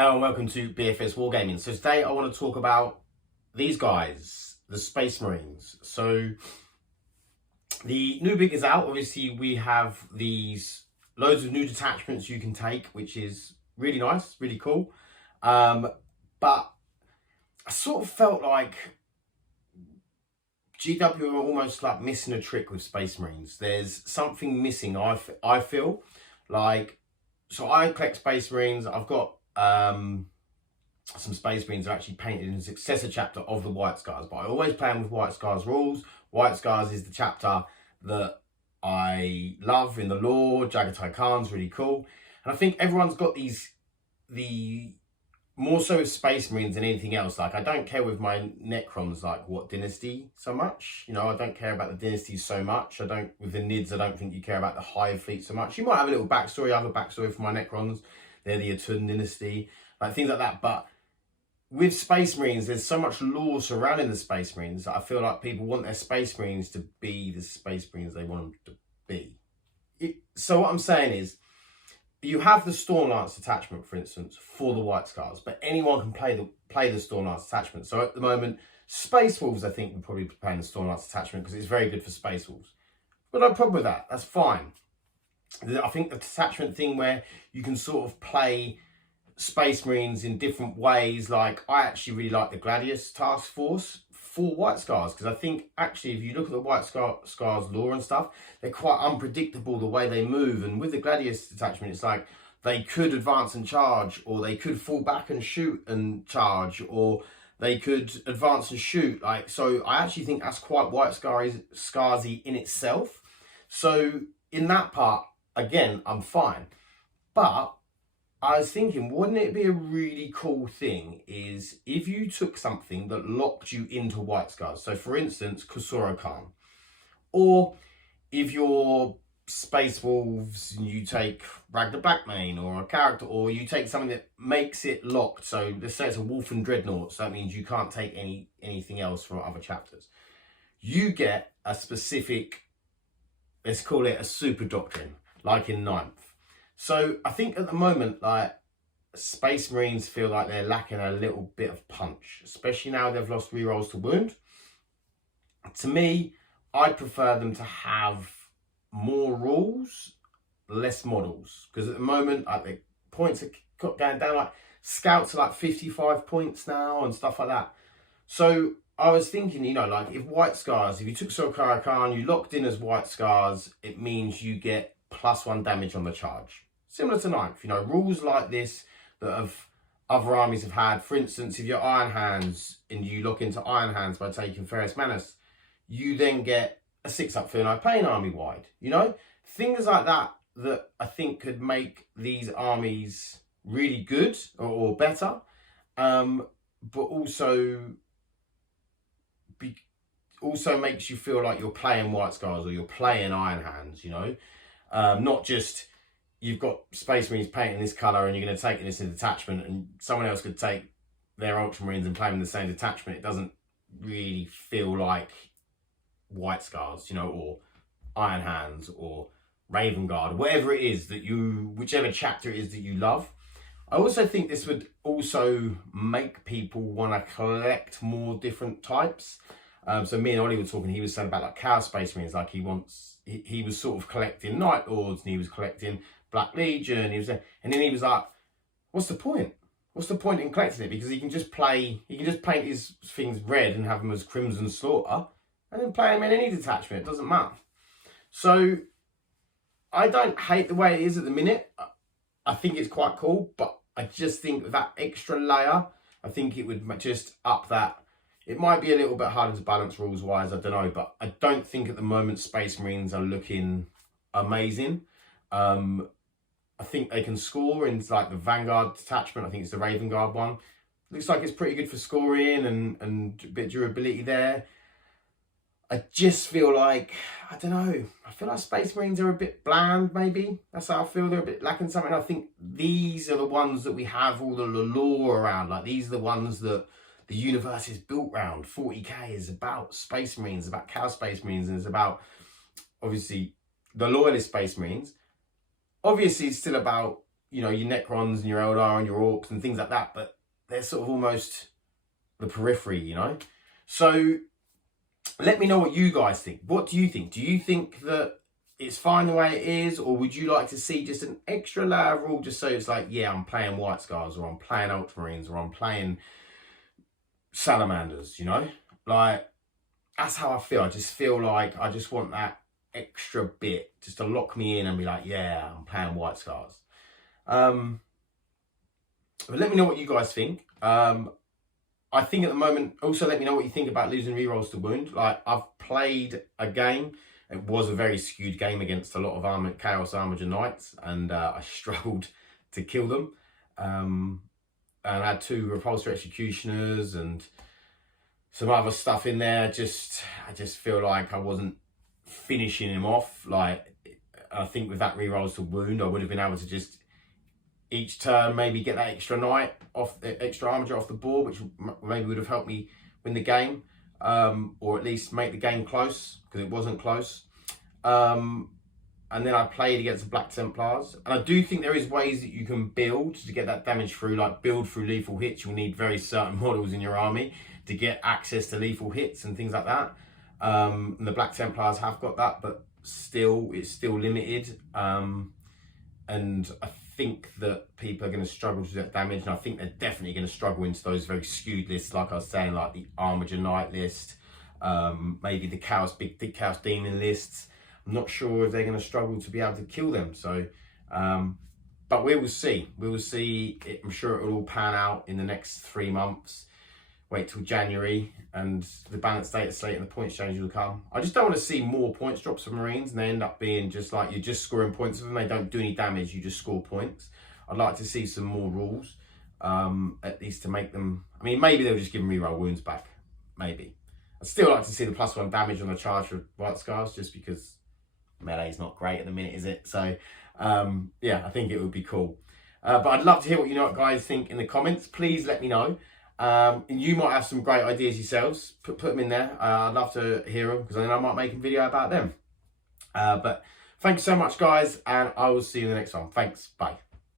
Hello and welcome to BFS Wargaming. So today I want to talk about these guys, the Space Marines. So the new book is out. Obviously we have these loads of new detachments you can take, which is really nice, really cool. But I sort of felt like GW are almost like missing a trick with Space Marines. There's something missing, I feel like. So I collect Space Marines. I've got some Space Marines are actually painted in the successor chapter of the White Scars, but I always play them with White Scars rules. White Scars is the chapter that I love in the lore. Jagatai Khan's really cool, and I think everyone's got the more so with Space Marines than anything else. Like, I don't care with my Necrons, like what dynasty so much. You know, I don't care about the dynasties so much. I don't, with the Nids, I don't think you care about the Hive fleet so much. You might have a little backstory. I have a backstory for my Necrons. They're the Atun dynasty, like things like that. But with Space Marines, there's so much lore surrounding the Space Marines that I feel like people want their Space Marines to be the Space Marines they want them to be. So what I'm saying is, you have the Stormlance attachment, for instance, for the White Scars, but anyone can play the Stormlance attachment. So at the moment, Space Wolves, I think, would probably be playing the Stormlance attachment because it's very good for Space Wolves. But no problem with that. That's fine. I think the detachment thing where you can sort of play Space Marines in different ways, like I actually really like the Gladius Task Force for White Scars, because I think actually if you look at the White Scars lore and stuff, they're quite unpredictable the way they move. And with the Gladius detachment, it's like they could advance and charge, or they could fall back and shoot and charge, or they could advance and shoot. Like, so I actually think that's quite White Scarsy in itself. So in that part, again, I'm fine. But I was thinking, wouldn't it be a really cool thing is if you took something that locked you into White Scars? So for instance, Khosrow Khan. Or if you're Space Wolves and you take Ragnar Blackmane or a character, or you take something that makes it locked. So let's say it's a Wolf and Dreadnought, so that means you can't take anything else from other chapters. You get a specific, let's call it a super doctrine, like in 9th. So I think at the moment, like, Space Marines feel like they're lacking a little bit of punch, especially now they've lost rerolls to wound. To me, I'd prefer them to have more rules, less models, because at the moment, like, the points are going down. Like, scouts are like 55 points now and stuff like that. So I was thinking, you know, like, if White Scars, if you took Khosrow Khan, you locked in as White Scars, it means you get +1 damage on the charge. Similar to 9th, you know, rules like this that other armies have had. For instance, if you're Iron Hands and you lock into Iron Hands by taking Ferrus Manus, you then get a 6-up Fernite Pain army wide. You know, things like that that I think could make these armies really good or better, but also makes you feel like you're playing White Scars or you're playing Iron Hands. You know, not just you've got Space Marines painting this colour and you're going to take this in detachment, and someone else could take their Ultramarines and play them in the same detachment. It doesn't really feel like White Scars, you know, or Iron Hands or Raven Guard, whatever it is that whichever chapter it is that you love. I also think this would also make people want to collect more different types. So me and Ollie were talking, he was saying about like Chaos Space Marines, like he was sort of collecting Night Lords and he was collecting Black Legion, and then he was like, what's the point? What's the point in collecting it? Because he can just paint his things red and have them as Crimson Slaughter, and then play them in any detachment. It doesn't matter. So I don't hate the way it is at the minute. I think it's quite cool, but I just think with that extra layer, I think it would just up that. It might be a little bit harder to balance rules wise, I don't know, but I don't think at the moment Space Marines are looking amazing. I think they can score in like the Vanguard detachment. I think it's the Raven Guard one. Looks like it's pretty good for scoring and a bit of durability there. I just feel like, I don't know, I feel like Space Marines are a bit bland, maybe. That's how I feel. They're a bit lacking something. I think these are the ones that we have all the lore around. Like, these are the ones that the universe is built around. 40k is about Space Marines, about Chaos Space Marines, and it's about, obviously, the Loyalist Space Marines. Obviously, it's still about you know, your Necrons and your Eldar and your Orcs and things like that, but they're sort of almost the periphery, you know. So let me know what you guys think. What do you think? Do you think that it's fine the way it is, or would you like to see just an extra layer of rule, just so it's like, yeah, I'm playing White Scars, or I'm playing Ultramarines, or I'm playing Salamanders, you know? Like, that's how I feel. I just feel like I just want that extra bit just to lock me in and be like, yeah, I'm playing White Scars. But let me know what you guys think. I think at the moment, also let me know what you think about losing rerolls to wound. Like, I've played a game. It was a very skewed game against a lot of Chaos Armiger Knights, and I struggled to kill them. And I had 2 Repulsor Executioners and some other stuff in there. I just feel like I wasn't finishing him off. Like, I think with that rerolls to wound, I would have been able to just each turn maybe get that extra knight off, extra armiger off the board, which maybe would have helped me win the game, or at least make the game close, because it wasn't close. And then I played against the Black Templars, and I do think there is ways that you can build to get that damage through, like build through lethal hits. You'll need very certain models in your army to get access to lethal hits and things like that. And the Black Templars have got that, but still, it's still limited. And I think that people are going to struggle to do that damage, and I think they're definitely going to struggle into those very skewed lists, like I was saying, like the Armiger Knight list, maybe the Big Thick Chaos Demon lists. I'm not sure if they're going to struggle to be able to kill them. So, but we will see. We will see. I'm sure it will all pan out in the next 3 months. Wait till January, and the balanced data slate and the points change will come. I just don't want to see more points drops for Marines, and they end up being just like you're just scoring points with them. They don't do any damage, you just score points. I'd like to see some more rules, at least to make them... I mean, maybe they'll just give them reroll wounds back. Maybe. I'd still like to see the +1 damage on the charge for White Scars, just because melee's not great at the minute, is it? So, yeah, I think it would be cool. But I'd love to hear what you guys think in the comments. Please let me know. And you might have some great ideas yourselves. Put them in there. I'd love to hear them, because then I might make a video about them. But thanks so much, guys, and I will see you in the next one. Thanks. Bye.